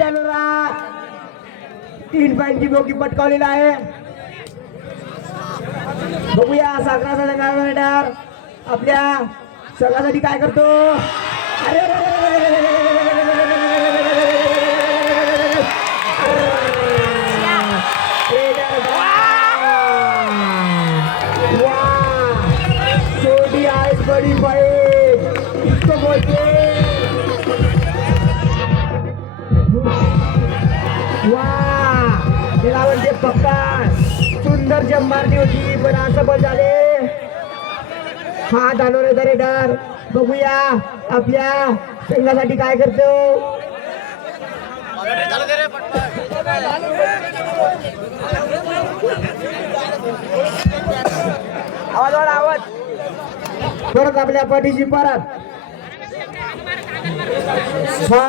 धानोरा 3 पॉईंटची बोकी पटकावलेला आहे. बघूया सागराचा संघाचा आपल्या संघासाठी काय करतो. अरे छोटी आइस बड़ी फाइट इसको बोलते. त्याला म्हणजे पक्का सुंदर जम मारली होती पण असं पण झाले. हा धानोऱ्याचा रेडर बघूया आपल्या संघासाठी काय करतो. आवाज वाढ आवाज परत आपल्या पाठीशी परत. हा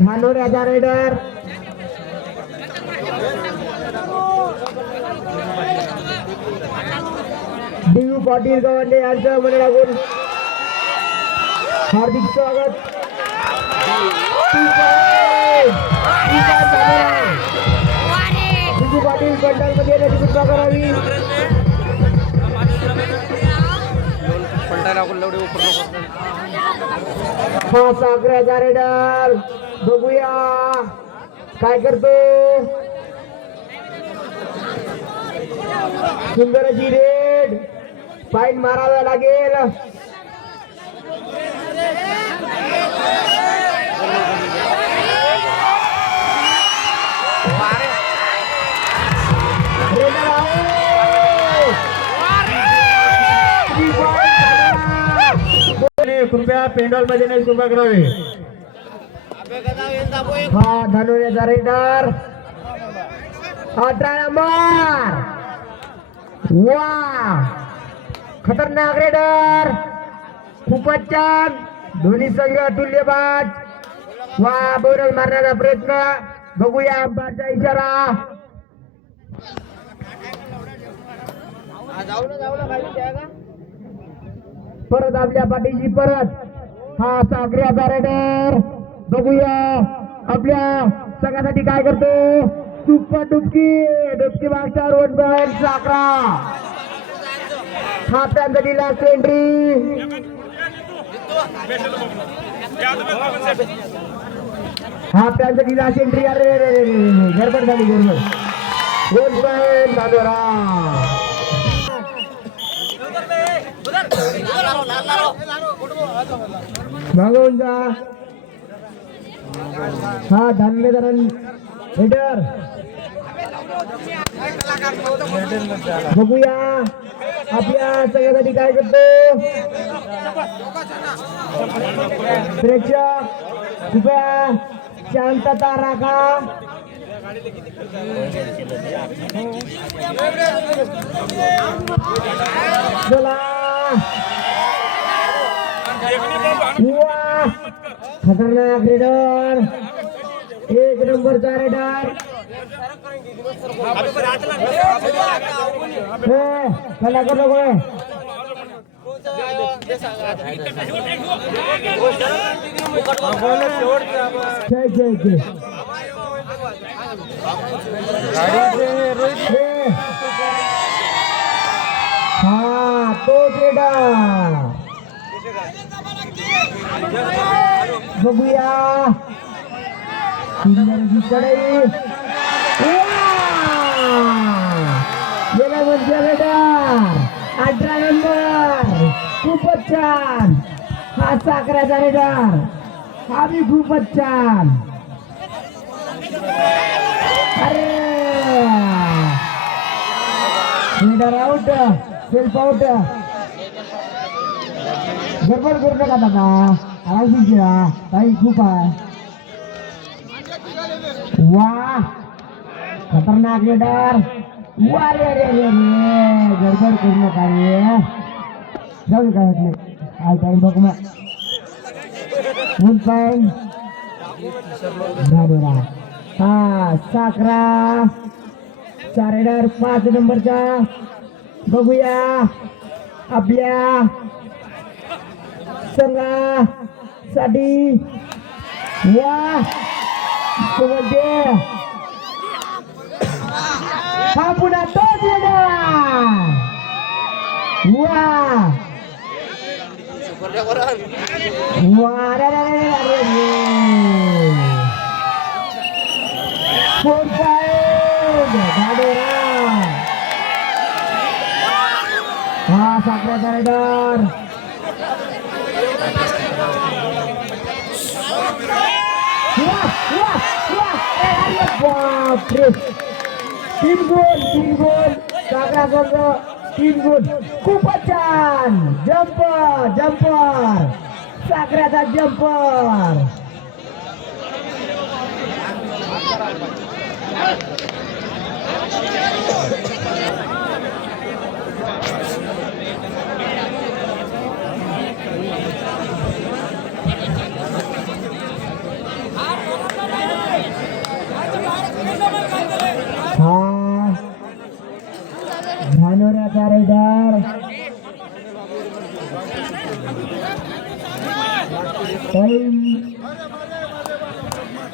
धानोऱ्याचा रेडर डीयू पाटील गवंडे यांचं मने लागून हार्दिक स्वागत. डीयू पाटील पंडाल मध्ये येण्याची कृपा करावी. हा सागराचा रेडर बघूया काय करतो. सुंदर अशी रेड पाईन मारावा लागेल. कृपया पेंडॉल मध्ये नाही कृपा करावी. हा धानोऱ्याचा रेडर 18 नंबर. वा खतरनाक रेडर खूपच छान. दोन्ही संघ तुल्यबाज. वा बोनस मारण्याचा प्रयत्न बघूया अंपायरचा इशारा. परत आपल्या पाठीशी परत हा सागऱ्याचा रेडर बघूया आपल्या संघासाठी काय करतो. सुपर डुबकी मागच्या रोड बाहेर सागरा. हा त्यांचा दिला सेंट्री. हा त्यांचा दिला सेंट्री. अरे गडबड झाली गडबड. धानोरा मागवून जा. हा धान्यधरण हेडर बघूया आपल्या सगळ्यासाठी काय करतो. प्रेक्षक कृपया शांतता राखा. चला खतरनाक रेडर 1 नंबरचा रेडर. चला कर नको हा तो रेडर बघूया. सुंदर चढाई गेला म्हणजे रेडर 18 नंबर. खूपच छान. हा सागराचा रेडर हा बी खूपच छान. अरे रेडर आउट. Self out. गडबड करू नका दादा. आवाज काही खूप आहे. वा खतरनाक रेडर. वा रे रे रे गडबड करू नका रे. जाऊ दे, काय होत नाही. हाय टाइम बघू मग. फुल पॉईंट धानोरा. हा साखरा चारेडर 5 नंबरचा. बघूया आपल्या संघासाठी. वा म्हणजे हा पुन्हा तोच येणार. वा वा रे रे रे रे. 4 पॉईंट धानोरा. हा साखरेचा रायडर. बापरे 3 गोल साखरा संघ 3 गोल. खूपच छान. जम्पर साखरेचा जम्पर. हा धानोऱ्याचा रायडर.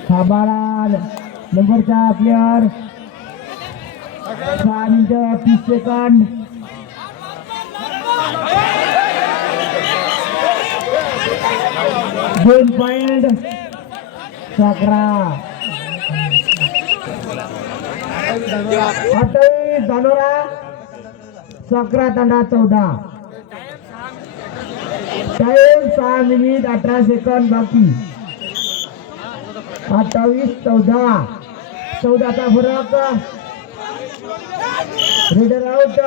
हा 12 नंबरचा प्लेअर. 6 मिनिटं 30 सेकंद. दोन पॉइंट साखरा. 28 धानोरा. साखरा तांडा 14. टाइम 6 मिनिट 18 सेकंद बाकी. 28-14. 14चा फरक. Raider out.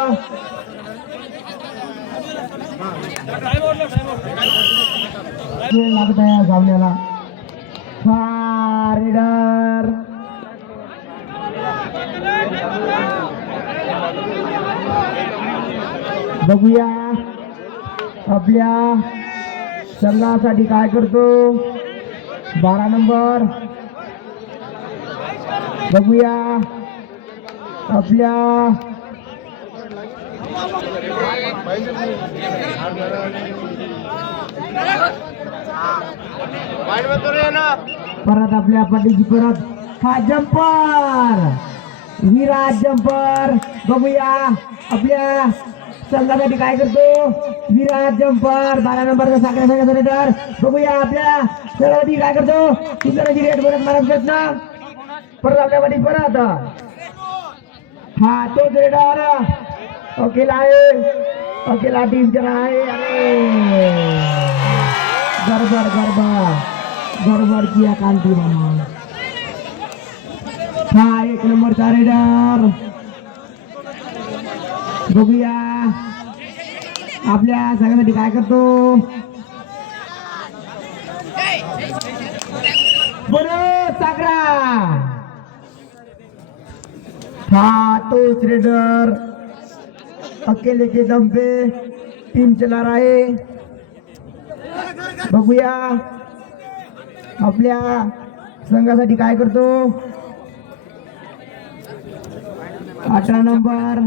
लागत आहे सामन्याला. हा रेडर. बघूया आपल्या संघासाठी काय करतो. 12 नंबर. बघूया आपल्या परत आपल्या पाठीची परत. हा जम्पर विराज जम्पर. बघूया आपल्या संघासाठी काय करतो विराज जम्पर. 12 नंबरचा साखरे संघाचा रेडर. बघूया आपल्या संघासाठी काय करतो. सुंदरची रेड परत मारा प्रयत्न. परत आपल्या पाठी परत. हा तोच रेडर. अकेला आहे. अकेला टीम जरा आहे. अरे गडबड किया कांती मामा. हा 1 नंबरचा रेडर. बघूया आपल्या संघासाठी काय करतो. बरं साखरा. हा तोच रेडर. अकेले के दम पे टीम चला रहा है. बघूया आपल्या संघासाठी काय करतो. 18 नंबर